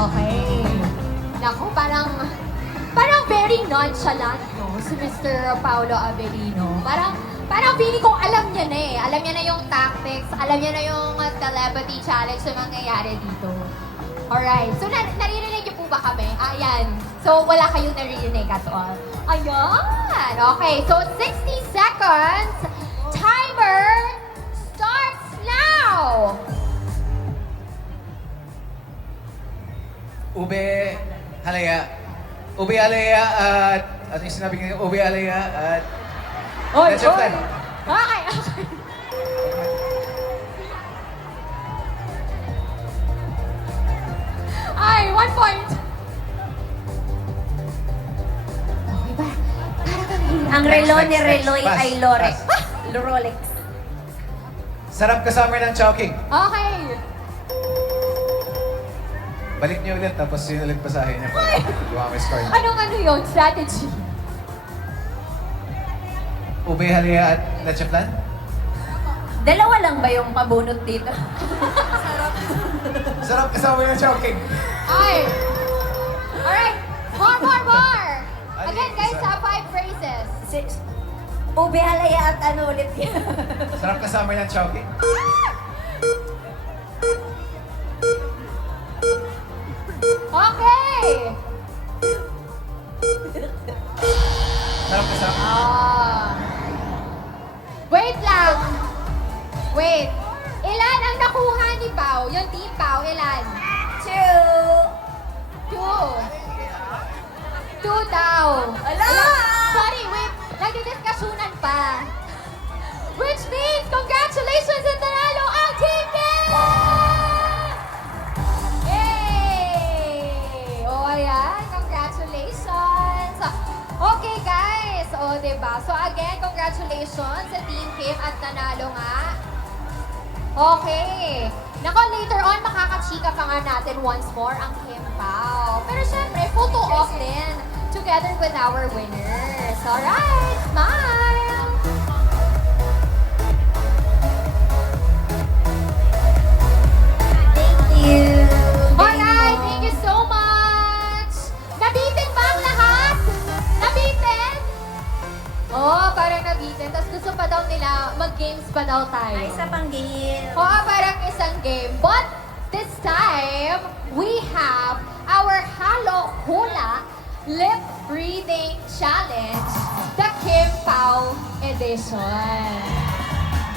Okay. Naku, parang very nonchalant, no? Si Mr. Paolo Avellino. Parang feeling ko alam niya na eh. Alam niya na yung tactics, alam niya na yung telepathy challenge na mangyayari dito. Alright. So, naririnig niyo po ba kami? Ayan. So, wala kayong naririnig at all. Ayan. Okay. So, 60 seconds. Timer starts now. Ube halaya. Ube halaya at ano yung sinabi ko? Ube halaya at Oy, Let's have oy. time. Okay, okay. Ay, 1 point. Okay ba? Parang ang hirap. Ang relo ni Next. Reloy Pass, ay Lorex. pass. Rolex. Sarap kasama ng Chowking. Okay. Balik niyo ulit tapos yun ulit basahin niya para lumami score niya. Anong yun? Strategy. Ube halaya at leche flan? Dalawa lang ba yung pabunot dito? Sarap kasama ng Chowking. Ay. Alright. More. Ano Again, yung guys, isa? 5 phrases. Ube halaya at ano ulit yan? Sarap kasama ng Chowking. Okay. Sarap kasama. Wait lang. Wait. Ilan ang nakuha ni Pao? Yung team Pao, ilan? 2. 2 daw. Ala! Sorry, wait. Nagdidiskusyonan pa. Which means, congratulations at nanalo ang Team Kim! Yay! O, ayan. Congratulations. Okay, guys. O, diba? So, again, congratulations sa Team Kim at nanalo nga. Okay. Nako, later on, makakachika pa nga natin once more ang Kim Pao. Pero syempre, photo off din together with our winners. Alright, smile! Thank you. Alright, thank you so much! Nabitin ba ang lahat? Nabitin? Oh, parang nabitin. Tapos gusto pa daw nila, mag-games pa daw tayo. Ay, isa pang game. Oo, parang isang game. But this time, we have our Halo Hula Lip Breathing Challenge, the Kim Pao Edition.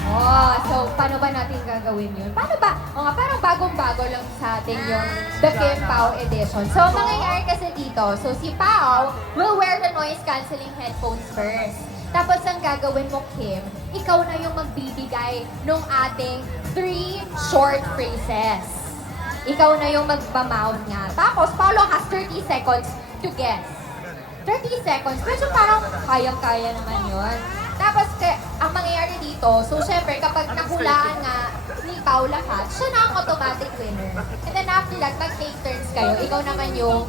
Oh, so paano ba natin gagawin yun? Paano ba? O nga, parang bagong-bago lang sa atin yung the Kim Pao Edition. So, mangyayari kasi dito, so si Pao will wear the noise-canceling headphones first. Tapos ang gagawin mo, Kim, ikaw na yung magbibigay nung ating 3 short phrases. Ikaw na yung magmamouth nga. Tapos, Paolo has 30 seconds to guess. 30 seconds. Medyo parang kayang-kaya naman yun. Tapos, ang mangyayari dito, so syempre, kapag nahulaan nga ni Pao lahat, siya na ang automatic winner. And then after that, mag-take turns kayo. Ikaw naman yung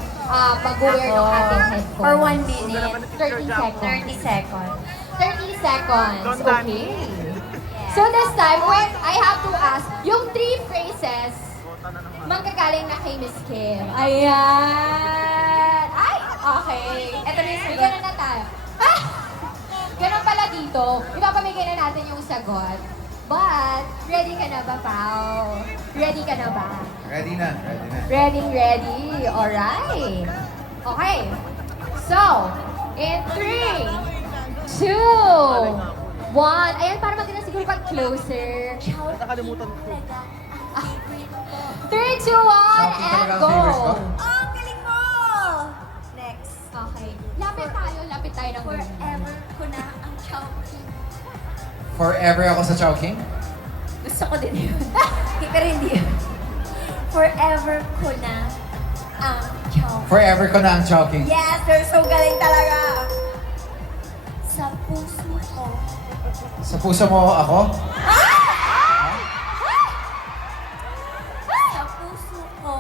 mag-wear ng ating headphones. For 1 minute. 30 seconds. 30 seconds. 30 seconds. Okay. So this time, wait, I have to ask, yung 3 phrases, manggagaling na kay Miss Kim. Ayan. Ay, okay. Ito na yung sagot. Ganun na tayo. Ah! Ganun pala dito. Ipapamigay na natin yung sagot. But, ready ka na ba, Pao? Ready ka na ba? Ready na. Ready. Alright. Okay. So, in 3, 2, 1. Ayan, para maganda siguro pag closer. Nakalimutan ko. 3, 2, 1, Shouting and talaga ang go! favorites ko. Oh, ang galing mo! Next. Okay. Lapit tayo ng Forever ko na ang Chowking. Forever ako sa Chowking? Gusto ko din yun. Pero hindi yun. Forever ko na ang Chowking. Forever ko na ang Chowking. Yes, they're so galing talaga. Sa puso ko. Sa puso mo ako? Sa puso ko,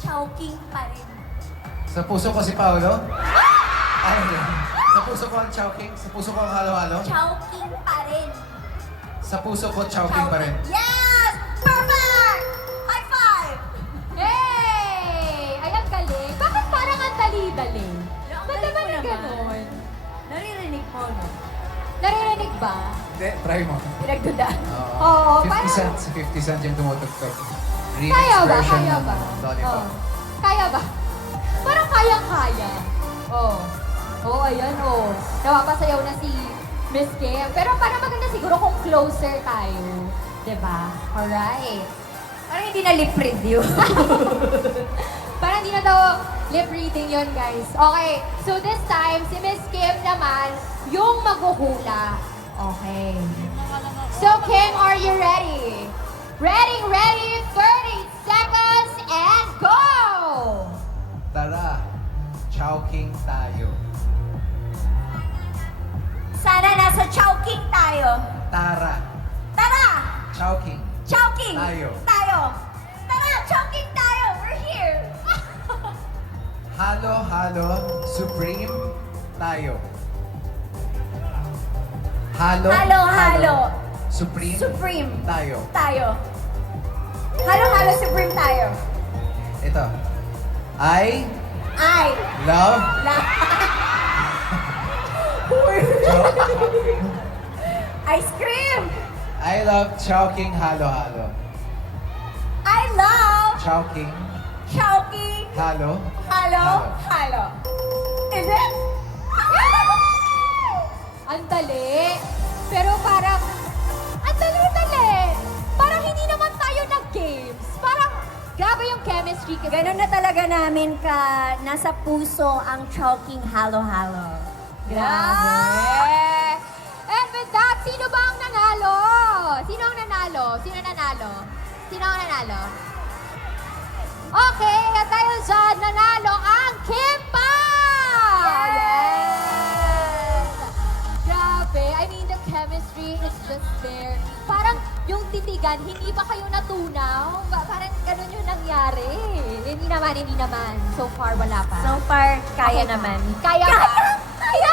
Chowking pa rin. Sa puso ko si Paolo? Ay, hindi. Sa puso ko ang Chowking? Sa puso ko ang halo-halo? Chowking pa rin. Sa puso ko, Chowking pa rin. Yes! Perfect! High five! Hey! Oh, no. Naririnig ba? Hindi, try mo. Pinagduda. Oo, 50 parang- Cent. Si 50 Cent yung tumutugtog. Remix Kaya ba? version Kaya ng ba? Lollipop. Oo. Kaya ba? Parang kaya-kaya. Oo. Oo, ayan, oo. Napapasayaw na si Miss Kim. Pero parang maganda siguro kung closer tayo. Diba? Alright. Parang hindi na lip read yun. Parang di na daw lip reading yon guys. Okay, so this time, si Miss Kim naman, yung maghuhula. Okay. So Kim, are you ready? Ready, 30 seconds, and go! Tara, Chowking tayo. Sana nasa Chowking tayo. Tara, Tara! Chowking. Chowking! Tayo. Tayo! Tara! Chowking tayo! We're here! Halo, Supreme tayo. Halo, Halo. Supreme, Supreme. tayo. Tayo. Halo Supreme tayo. Ito. I I love love ice cream. I love Chowking Halo. I love Chowking Chowking. Halo. Halo. Is it? Ang dali. Pero parang, ang dali. Parang hindi naman tayo nag-games. Parang, grabe yung chemistry. Kasi Ganun na talaga namin ka nasa puso ang Chowking Halo. Grabe. And with that, sino ba ang nanalo? Sino ang nanalo? Okay, at dahil dyan, nanalo ang Kim Pao! Yes! Grabe. I mean, the chemistry is just there. Parang yung titigan, hindi ba kayo natunaw? Parang ganun yung nangyari. Hindi naman. So far, wala pa. So far, kaya Okay. naman. Kaya ba? Kaya.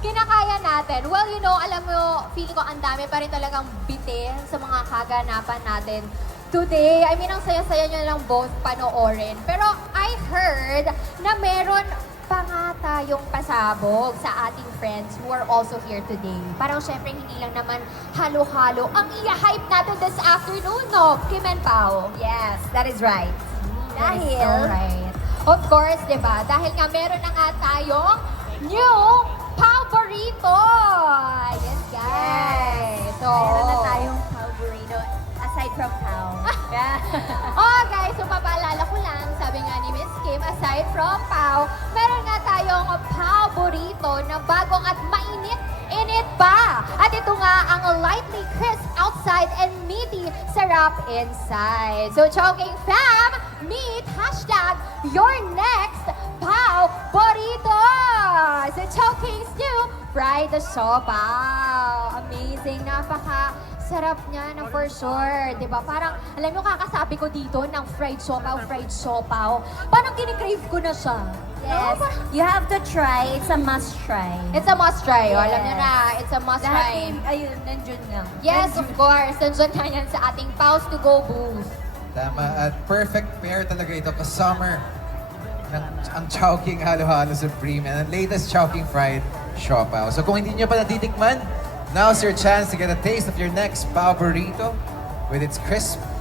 Kinakaya natin. Well, you know, alam mo, feeling ko ang dami pa rin talagang bitin sa mga kaganapan natin today. I mean, ang saya-saya nyo lang both panoorin. Pero I heard na meron pa nga tayong pasabog sa ating friends who are also here today. Parang syempre, hindi lang naman halo-halo ang i-hype natin this afternoon, no? Kim and Pao. Yes, that is right. That is Dahil, so right. Of course, di ba? Dahil nga meron na nga tayong new Paborito! Yes, guys! So, meron na tayong Paborito aside from Pao. Yeah. Oh, guys, so mapaalala ko lang, sabi nga ni Miss Kim, aside from Pao, meron nga tayong Paborito na bagong at mainit pa. At ito nga ang lightly crisp outside and meaty sarap inside. So, Chowking Fam, meet #your next Paborito! So, Chowking's new fried siopaw. Amazing, napaka-sarap niya na for sure. Diba? Parang, alam mo, kakasabi ko dito ng fried siopaw. Parang kinikrave ko na siya. Yes. No? You have to try. It's a must try. It's a must try. Oh, alam Yes. niyo na, it's a must Lahat try. ayun, nandun lang. Yes, of course. Nandiyan na yan sa ating Pause to Go booth. Tama. At perfect pair talaga ito ka-summer ng ang Chowking Halo Supreme and ang latest Chowking Fried Siopaw. So kung hindi nyo pa natitikman, now's your chance to get a taste of your next Paborito with its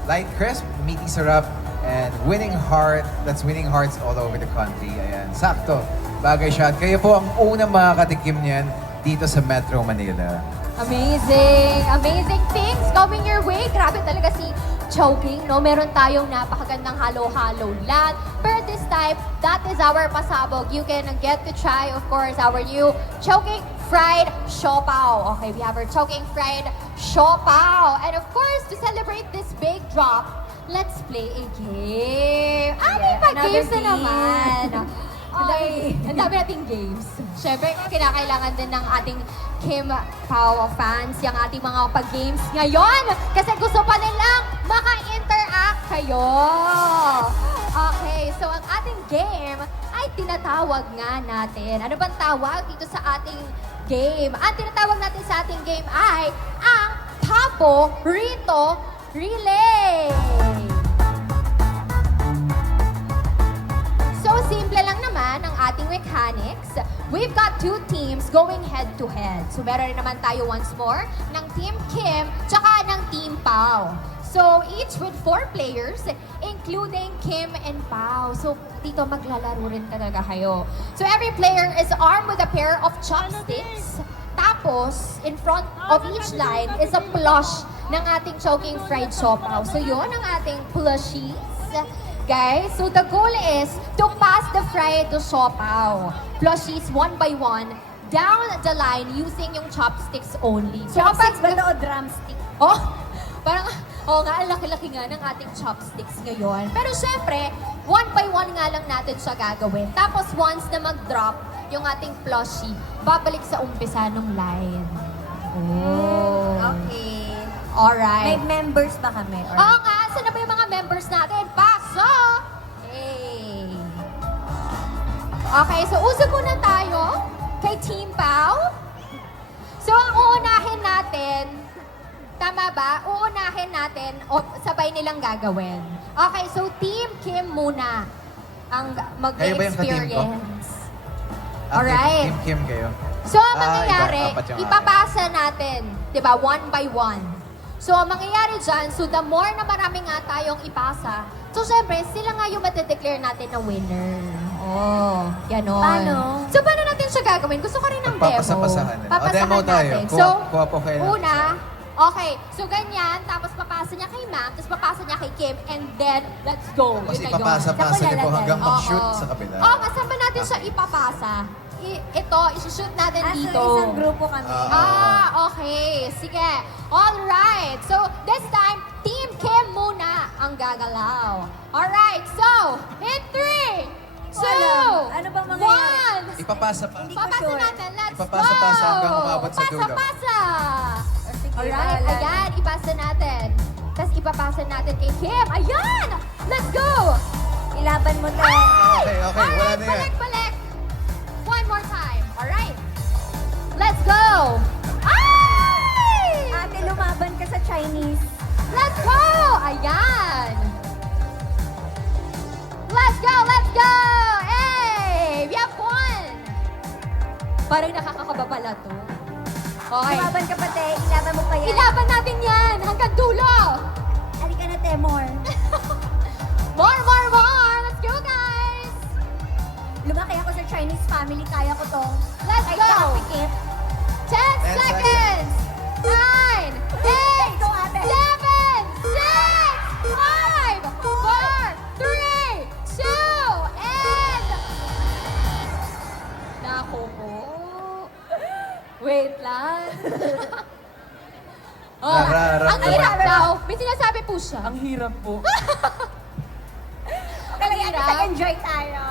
light crisp, meaty sarap, and winning hearts all over the country. Ayan, sakto. Bagay siya. At kayo po ang unang makakatikim niyan dito sa Metro Manila. Amazing things coming your way. Grabe talaga si Chowking, no? Meron tayong napakagandang halo-halo lot. Pero this time, that is our pasabog. You can get to try, of course, our new Chowking Fried Siopaw. Okay, we have our Chowking Fried Siopaw. And of course, to celebrate this big drop, let's play a game. May Yeah, pa-games na another naman. game. Okay, ang dami nating games. Siyempre, kinakailangan din ng ating Kim Pao fans yung ating mga pag-games ngayon. Kasi gusto pa nilang maka-interact kayo. Okay, so ang ating game ay tinatawag nga natin. Ano bang tawag dito sa ating game? Ang tinatawag natin sa ating game ay ang Paborito Relay. So, simple lang naman ang ating mechanics. We've got two teams going head-to-head. So meron rin naman tayo once more ng Team Kim tsaka ng Team Pao. So each with 4 players, including Kim and Pao. So dito maglalaro rin talaga kayo. So every player is armed with a pair of chopsticks. Tapos, in front of each line is a plush ng ating Chowking Fried Siopaw. So yun ang ating plushies. Guys, so the goal is to pass the fried siopaw plushies one by one down the line using yung chopsticks only. So Chopsticks ba kapag- ito o drumstick? Oh, parang, oo nga, ang laki-laki nga ng ating chopsticks ngayon. Pero syempre, one by one nga lang natin siya gagawin. Tapos once na mag-drop yung ating plushie, babalik sa umpisa ng line. Oh. Okay. May Alright. members ba kami? Or... Oo nga, saan na ba yung mga members natin? Pasok! Hey! Okay, so usap muna tayo kay Team Pao. So ang uunahin natin, tama ba? Uunahin natin o sabay nilang gagawin. Okay, so Team Kim muna ang Kayo ba yung ka-team ko? mag-experience. Ah, Alright. Team Kim kayo. So, ang mangyayari, apat yung ipapasa natin, di ba, one by one. So, ang mangyayari dyan, so the more na marami nga tayong ipasa, so syempre, sila nga yung matideclare natin na winner. Oh, ganon. Paano? So, paano natin siya gagawin? Gusto ko rin ng demo. Magpapasapasahan. Papasahan O, demo tayo. natin. Kuha- So, kuha po kayo. una, okay, so ganyan, tapos papasa niya kay ma'am, tapos papasa niya kay Kim, and then, let's go. Tapos Yun na yun. ipapasa-pasa Saan ko niyo po lalagay? hanggang mag-shoot Oo. sa kabila. Oo, kasama natin siya ipapasa. Ito, isi-shoot natin Ah, so dito. isang grupo kami. Okay. Sige. Alright. So, this time, Team Kim muna ang gagalaw. Alright. So, in 3, 2, alam. Ano bang mangyayari? 1. Ipapasa pa. Hindi ko Papasa sure. natin. Let's Ipapasa-pasa go. hanggang umabot sa dulo. Pasa-pasa. O, sige, Alright. bahala. Ayan. Ipasa natin. Tapos ipapasa natin kay Kim. Ayan. Let's go. Ilaban mo tayo. Okay, okay. Wala Alright, na yan. balik. One more time. Alright. Let's go. Ay! Ate, lumaban ka sa Chinese. Let's go! Ayan! Let's go! Let's go! Hey! We have won! Parang nakakakaba pala to. Okay. Lumaban ka pa, te. Ilaban mo pa yan. Ilaban natin yan hanggang dulo! Halika na, te, more. More, more, more! Let's go, guys! Lumaki ako sa Chinese family. Kaya ko to. Let's Kahit go! kapikit. 10 seconds! 9, 8, Go, ate. 7, 6, 5, 4, 3, 2, and... Nako po. Wait lang. Nararap ang naman. hirap daw. May sinasabi po siya. Ang hirap po. Okay lang yan. hirap. Enjoy tayo.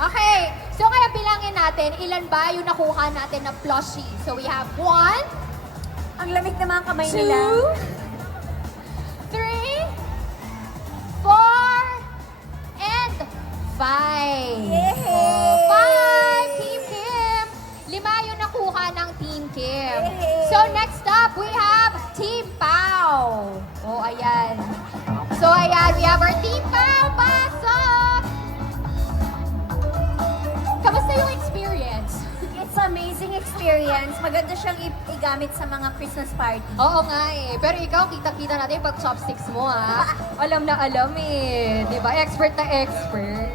Okay, so kaya bilangin natin, ilan ba yung nakuha natin na plushie? So we have 1, Ang lamig na mga kamay 2, nila. 3, 4, and 5. Yay! 5, Team Kim. 5 yung nakuha ng Team Kim. Yay! So next up, we have Team Pao. Oh, ayan. So ayan, we have our Team Pao. Pasok! Kamusta yung experience? It's amazing experience. Maganda siyang igamit sa mga Christmas party. Oo nga eh. Pero ikaw, kita-kita natin pag chopsticks mo ha. Alam na alam eh. Di ba? Expert na expert.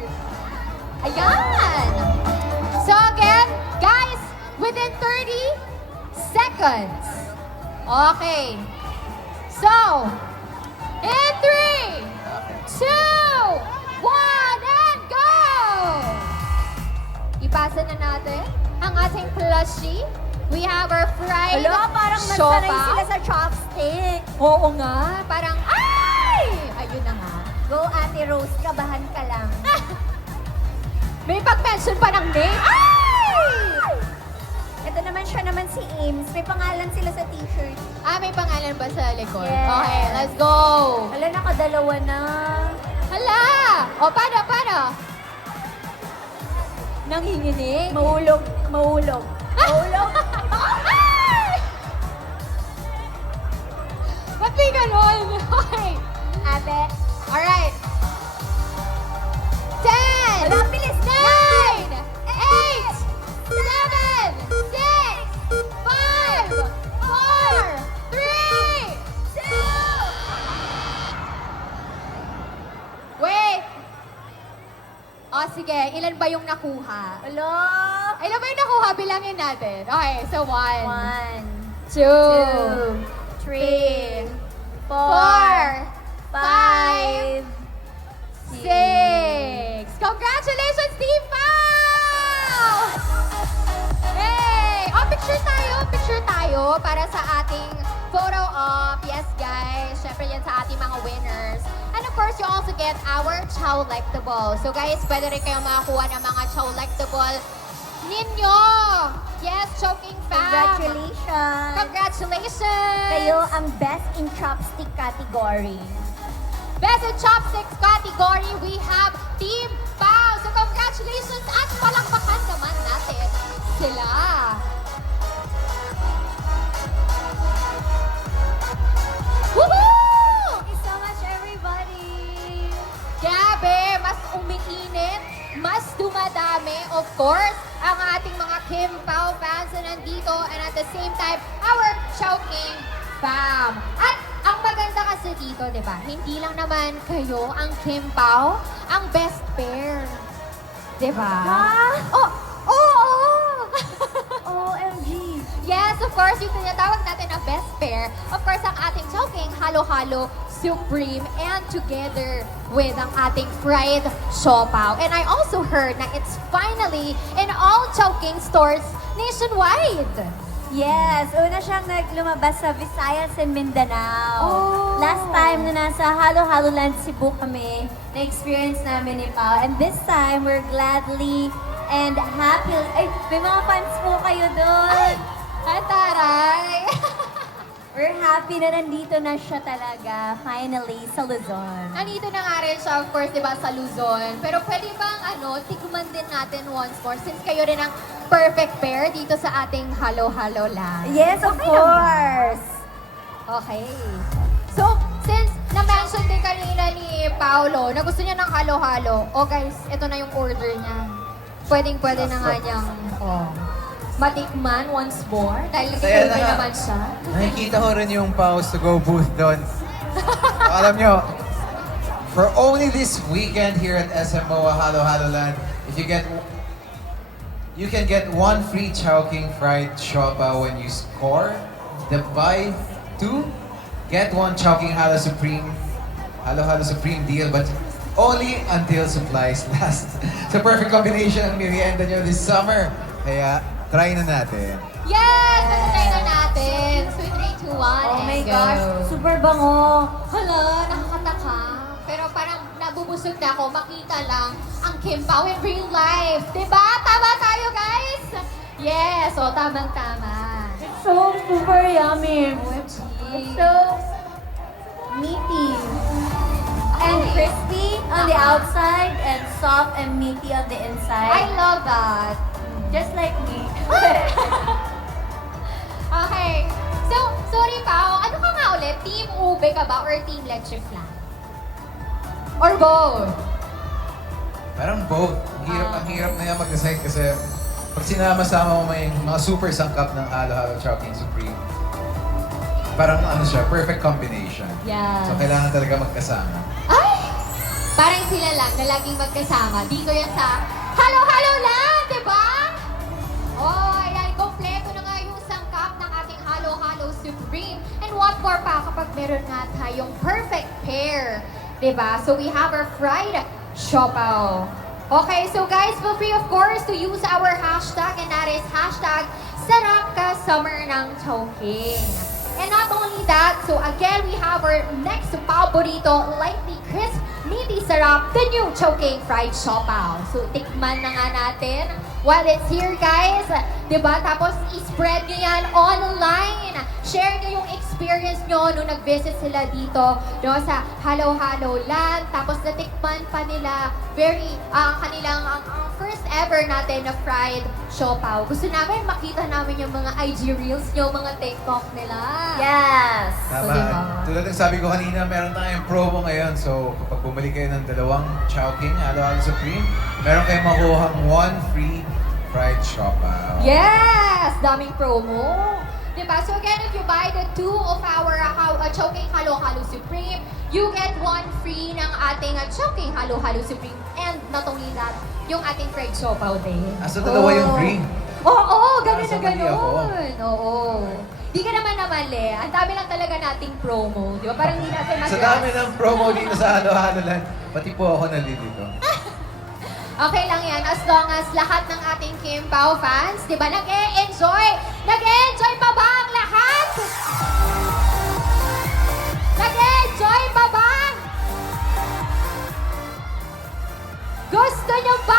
Ayan! So again, guys, within 30 seconds. Okay. So, in 3, 2, 1, and go! Ipasa na natin ang ating plushie. We have our fried Hala, parang nagsanay siopaw. sila sa chopstick. Oo nga. Parang, ay! Ayun na nga. Go, Ate Rose, kabahan ka lang. May pag-mention pa ng name. Ay! Ito naman siya naman si Ames. May pangalan sila sa t-shirt. Ah, may pangalan ba sa likod? Yes. Okay, let's go. Hala, nakadalawa na. Hala! O, paano? Nanginginig. Mahulog. Mahulog. Ay! Ba't may ganon? Okay. Ate. Alright. 10, Hala, bilis. 9, 8, 7, 6, sige, ilan ba yung nakuha? Hello? Ilan ba yung nakuha? Bilangin natin. Okay, so 1, 2, 1, 2, 3, 4, 5, 6. Congratulations, Team Pao! Hey! Oh, picture tayo para sa ating photo op. Yes, guys. Syempre yan sa ating mga winners. And of course, you also get our Chow-lectable. So guys, pwede rin kayong makakuha ng mga Chow-lectable ninyo. Yes, Choking Fam. Congratulations! Congratulations! Kayo ang best in chopstick category. Best in Chopsticks category, we have Team Pao. So congratulations at palakpakan naman natin sila. Woohoo! Thank you so much, everybody! Grabe, mas umiinit, mas dumadami, of course, ang ating mga Kim Pao fans na nandito, and at the same time, our Chowking Fam. At ang maganda kasi dito, di ba, hindi lang naman kayo ang Kim Pao, ang best pair. Di ba? Ha? Oh! Oo! OMG! Yes, of course, yung tinatawag natin na best pair. Of course, ang ating Chowking Halo-Halo Supreme and together with ang ating fried siopaw. And I also heard na it's finally in all Chowking stores nationwide. Yes, una siyang naglumabas sa Visayas and Mindanao. Oh. Last time na nasa Halo-Halo Land Cebu kami, na-experience namin ni Pao. And this time, we're gladly and happy. Ay, may mga fans po kayo doon. Ay, taray! We're happy na nandito na siya talaga, finally, sa Luzon. Nandito na nga rin siya, of course, di ba, sa Luzon. Pero pwede bang, tikman din natin once more since kayo rin ang perfect pair dito sa ating Halo-Halo Land. Yes, of Okay lang ba? course! Okay. So, since na-mention din kanina ni Paolo na gusto niya ng halo-halo, guys, ito na yung order niya. Pwedeng-pwede na nga niyang matikman once more dahil Saya nag-order na. naman siya. Nakikita ko rin yung Pause to Go booth doon. Alam nyo, for only this weekend here at SMOA Halo Halo Land, if you can get one free Chowking fried siopaw when you score the buy two, get one Chowking Halo Supreme deal, but only until supplies last. So perfect combination ang merienda nyo this summer. Kaya try na natin. Yes! Matatry na natin. So, 3, 2, 1, Oh my and go. gosh, super bango! Hala, nakakataka. Pero parang nabubusog na ako makita lang ang Kim Pao in real life. Diba? Tama tayo, guys? Yes! O, tamang-tama. It's so super yummy! OMG. It's so meaty. And crispy on the outside and soft and meaty on the I inside. love that. Just like me. Okay. So, sorry Pao, ano ka nga ulit? Team Ube ka ba or Team Leche Flan? Or both? Parang both. Ang hirap na yan mag-decide kasi pag sinama-sama mo yung mga super sangkap ng Halo Halo Chowking Supreme, parang siya, perfect combination. Yes. So kailangan talaga magkasama. Ay! Parang sila lang na laging magkasama. Dito yan sa Halo-Halo Land, di ba? Oh, ayan. Kompleto na nga yung sangkap ng ating Halo-Halo Supreme. And what more pa kapag meron nga tayong perfect pair. Di ba? So we have our fried siopaw. Okay, so guys, feel free of course to use our hashtag and that is hashtag Sarap Ka Summer ng Chowking. And not only that, so again, we have our next paborito, lightly crisp, meaty sarap, the new Chowking Fried Siopaw. So, tikman na nga natin while it's here, guys. Diba? Tapos, i-spread nyo yan online. Share nyo yung experience nyo nung nag-visit sila dito sa Halo-Halo Land. Tapos, natikman pa nila kanilang ang first ever natin na fried siopaw. Gusto namin makita namin yung mga IG reels nyo, mga TikTok nila. Yes! Tama. diba? Tulad ng sabi ko kanina, meron tayong promo ngayon. So kapag bumili kayo ng dalawang Chowking Halo Halo Supreme, meron kayong makuhang one free fried siopaw. Yes! Daming promo. Diba? So again, if you buy the two of our Chowking Halo Halo Supreme, you get one free ng ating Chowking Halo-Halo Supreme. And not only that, yung ating fried siopaw din. So dalawa yung free. Oo, ganun Nasa na mali ako. ganun. Oo. Di ka naman namali. Ang dami lang talaga nating promo. Di ba? Parang hindi natin Sa dami ng promo dito sa Halo-Halo Land, pati po ako nalilito. Okay lang yan. As long as lahat ng ating Kim Pao fans, di ba, nag-e-enjoy? Nag-e-enjoy pa ba ang lahat? Nag-e-enjoy pa ba? Gusto nyo ba